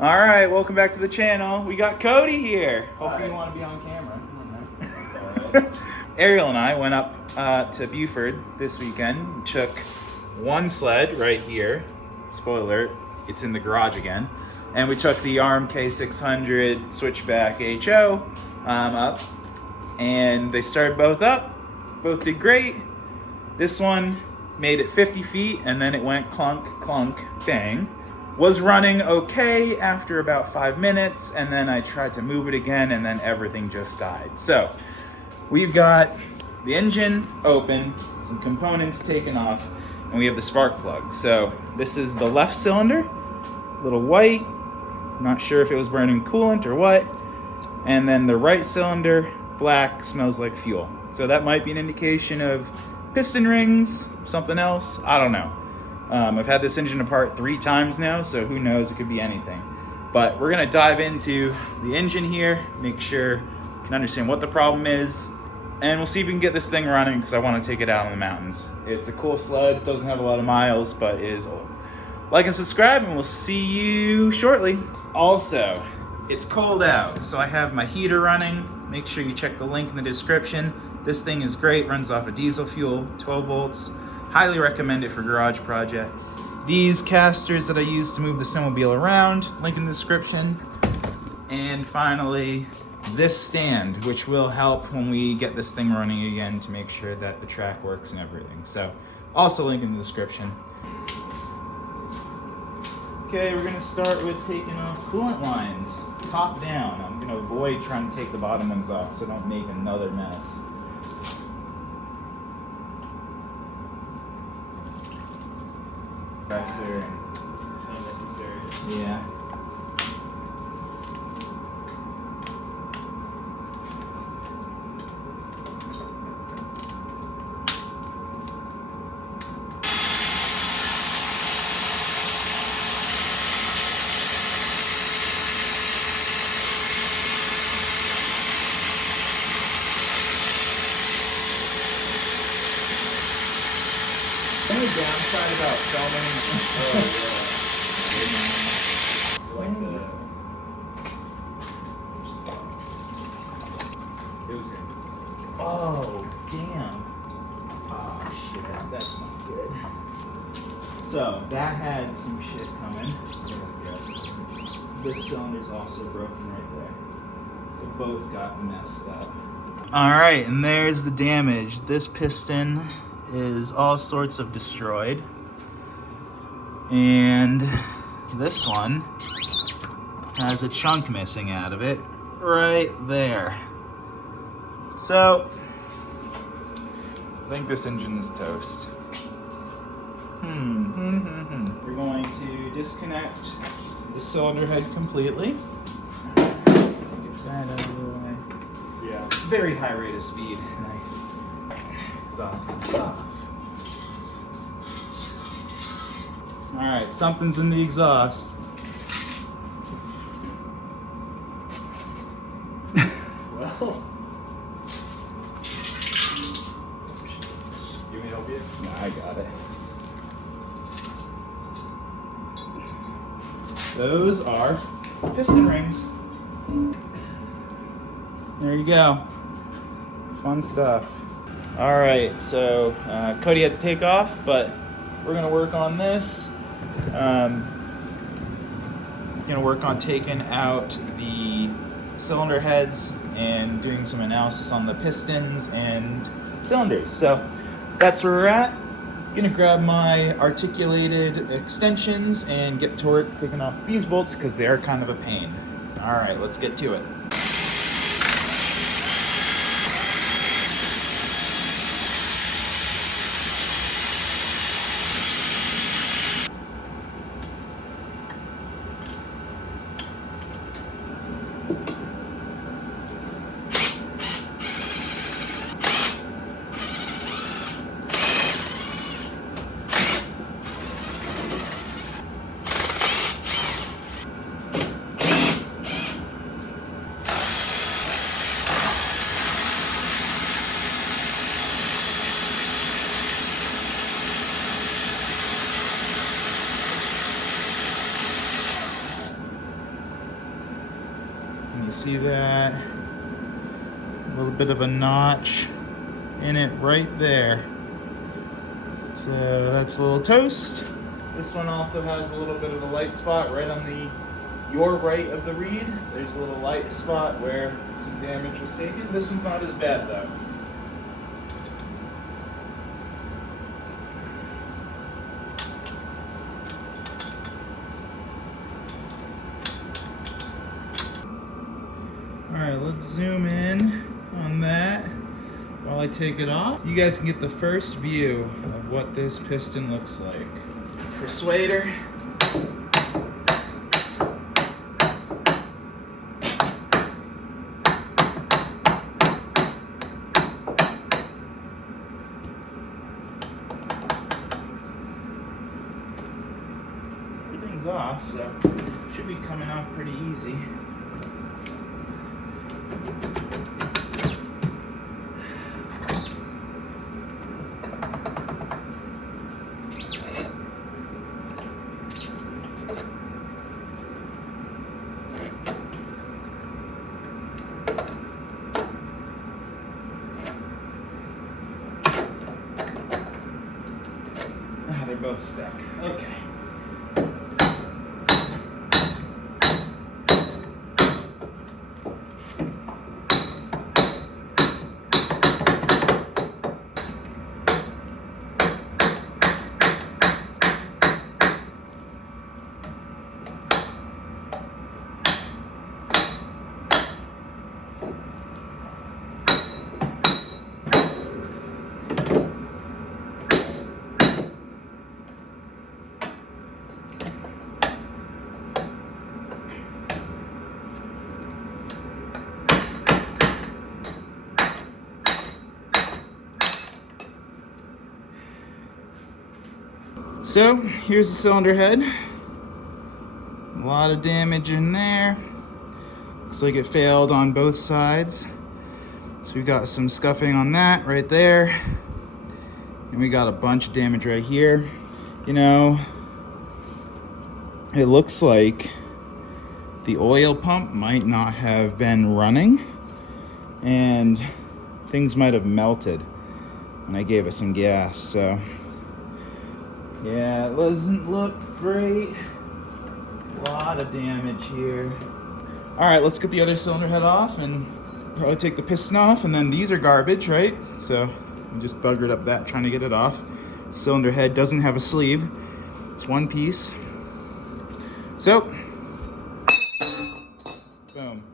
All right, welcome back to the channel. We got Cody here. Hopefully you want to be on camera. Ariel and I went up to Buford this weekend. We took one sled right here. Spoiler, it's in the garage again. And we took the RMK 600 Switchback HO up. And they started both up. Both did great. This one made it 50 feet and then it went clunk, clunk, bang. Was running okay after about 5 minutes, and then I tried to move it again, and then everything just died. So we've got the engine open, some components taken off, and we have the spark plug. So this is the left cylinder, a little white, not sure if it was burning coolant or what, and then the right cylinder, black, smells like fuel. So that might be an indication of piston rings, something else, I don't know. I've had this engine apart 3 times now, so who knows, it could be anything. But we're gonna dive into the engine here, make sure you can understand what the problem is, and we'll see if we can get this thing running because I wanna take it out on the mountains. It's a cool sled, doesn't have a lot of miles, but it is old. Like and subscribe, and we'll see you shortly. Also, it's cold out, so I have my heater running. Make sure you check the link in the description. This thing is great, runs off of diesel fuel, 12 volts. Highly recommend it for garage projects. These casters that I use to move the snowmobile around, link in the description. And finally, this stand, which will help when we get this thing running again to make sure that the track works and everything. So, also link in the description. Okay, we're gonna start with taking off coolant lines, top down. I'm gonna avoid trying to take the bottom ones off so I don't make another mess. Compressor and unnecessary. Yeah. The only downside about filming It was good. Oh, damn. Oh, shit. That's not good. So, that had some shit coming. This cylinder's also broken right there. So, both got messed up. Alright, and there's the damage. This piston is all sorts of destroyed. And this one has a chunk missing out of it right there. So, I think this engine is toast. We're going to disconnect the cylinder head completely. Get that out of the way. Yeah. Very high rate of speed. Exhaust comes off. Alright, something's in the exhaust. Well. You want me to help you? No, I got it. Those are piston rings. There you go. Fun stuff. All right, so Cody had to take off, but we're gonna work on this. Gonna work on taking out the cylinder heads and doing some analysis on the pistons and cylinders. So that's where we're at. Gonna grab my articulated extensions and get to work taking off these bolts because they are kind of a pain. All right, let's get to it. You see that? A little bit of a notch in it right there. So that's a little toast. This one also has a little bit of a light spot right on your right of the reed. There's a little light spot where some damage was taken. This one's not as bad though. Alright, let's zoom in on that while I take it off. So you guys can get the first view of what this piston looks like. Persuader. Everything's off, so it should be coming off pretty easy. They're both stuck. Okay. So here's the cylinder head. A lot of damage in there. Looks like it failed on both sides. So we got some scuffing on that right there. And we got a bunch of damage right here. You know, it looks like the oil pump might not have been running and things might have melted when I gave it some gas. So yeah, it doesn't look great. A lot of damage here. All right, let's get the other cylinder head off and probably take the piston off. And then these are garbage, right? So I just buggered up that trying to get it off. Cylinder head doesn't have a sleeve. It's one piece. So, boom.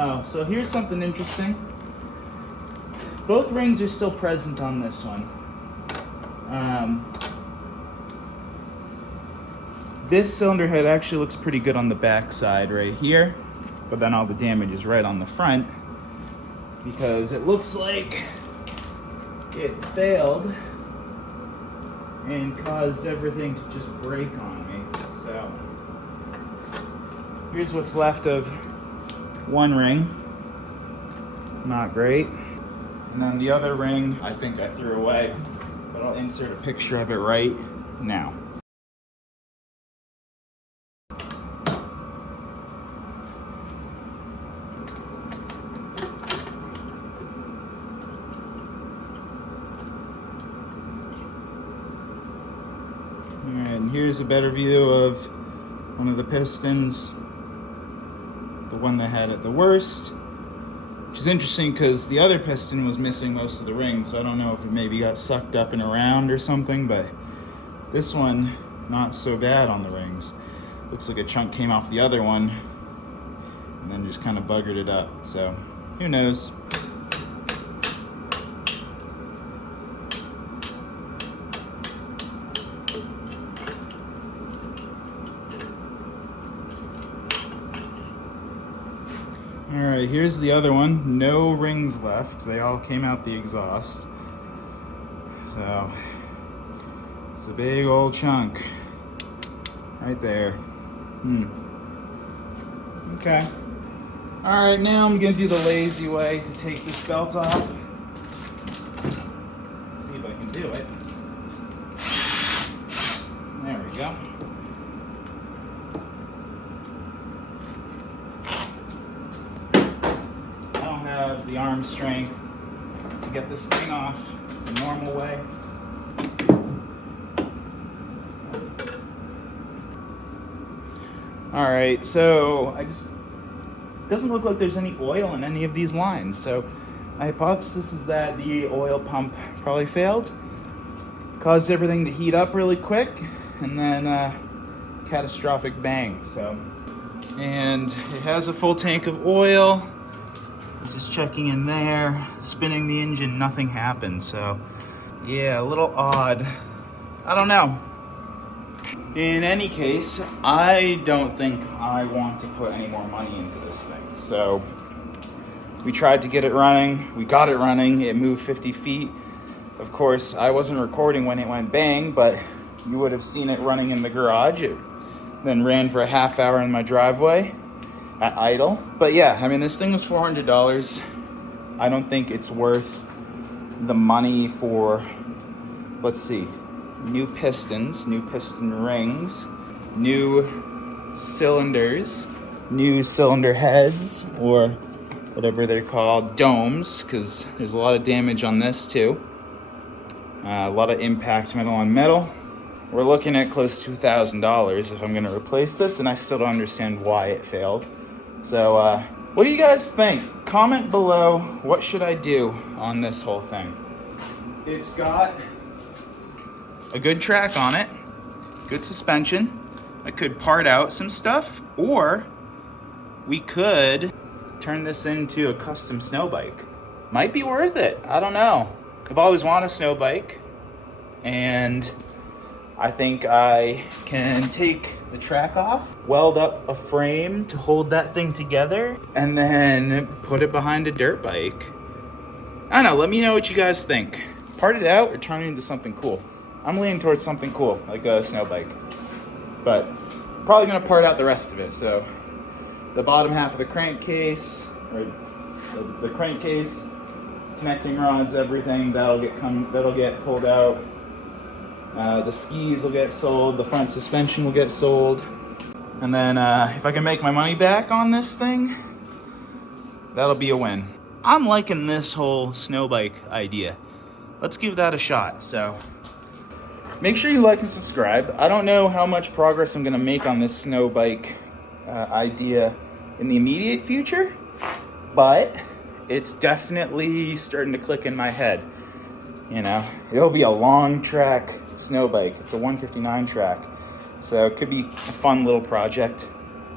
Oh, so here's something interesting. Both rings are still present on this one. This cylinder head actually looks pretty good on the back side right here, but then all the damage is right on the front because it looks like it failed and caused everything to just break on me. So here's what's left of one ring. Not great. And then the other ring I think I threw away, but I'll insert a picture of it right now. Alright, and here's a better view of one of the pistons, the one that had it the worst, which is interesting because the other piston was missing most of the rings, so I don't know if it maybe got sucked up and around or something, but this one, not so bad on the rings. Looks like a chunk came off the other one and then just kind of buggered it up, so who knows. Alright, here's the other one. No rings left. They all came out the exhaust. So, it's a big old chunk. Right there. Okay. Alright, now I'm going to do the lazy way to take this belt off. can do it. There we go. I don't have the arm strength to get this thing off the normal way. All right, so doesn't look like there's any oil in any of these lines. So my hypothesis is that the oil pump probably failed, caused everything to heat up really quick, and then catastrophic bang. So, and it has a full tank of oil. Just checking in there, spinning the engine, nothing happened. So yeah, a little odd. I don't know. In any case, I don't think I want to put any more money into this thing. So we tried to get it running. We got it running. It moved 50 feet. Of course, I wasn't recording when it went bang, but you would have seen it running in the garage. It then ran for a half hour in my driveway at idle. But yeah, I mean, this thing was $400. I don't think it's worth the money for, let's see, new pistons, new piston rings, new cylinders, new cylinder heads, or whatever they're called, domes, because there's a lot of damage on this too. A lot of impact metal on metal. We're looking at close to $1,000 if I'm gonna replace this, and I still don't understand why it failed. So what do you guys think? Comment below, what should I do on this whole thing? It's got a good track on it, good suspension. I could part out some stuff, or we could turn this into a custom snow bike. Might be worth it, I don't know. I've always wanted a snow bike, and I think I can take the track off, weld up a frame to hold that thing together, and then put it behind a dirt bike. I don't know, let me know what you guys think. Part it out or turn it into something cool. I'm leaning towards something cool, like a snow bike. But probably gonna part out the rest of it. So the bottom half of the crankcase, or the crankcase, connecting rods, everything, that'll get pulled out. The skis will get sold, the front suspension will get sold. And then if I can make my money back on this thing, that'll be a win. I'm liking this whole snow bike idea. Let's give that a shot. So make sure you like and subscribe. I don't know how much progress I'm gonna make on this snow bike idea in the immediate future, but it's definitely starting to click in my head. You know, it'll be a long track snow bike. It's a 159 track. So it could be a fun little project.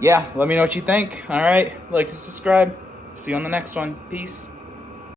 Yeah, let me know what you think. All right, like and subscribe. See you on the next one. Peace.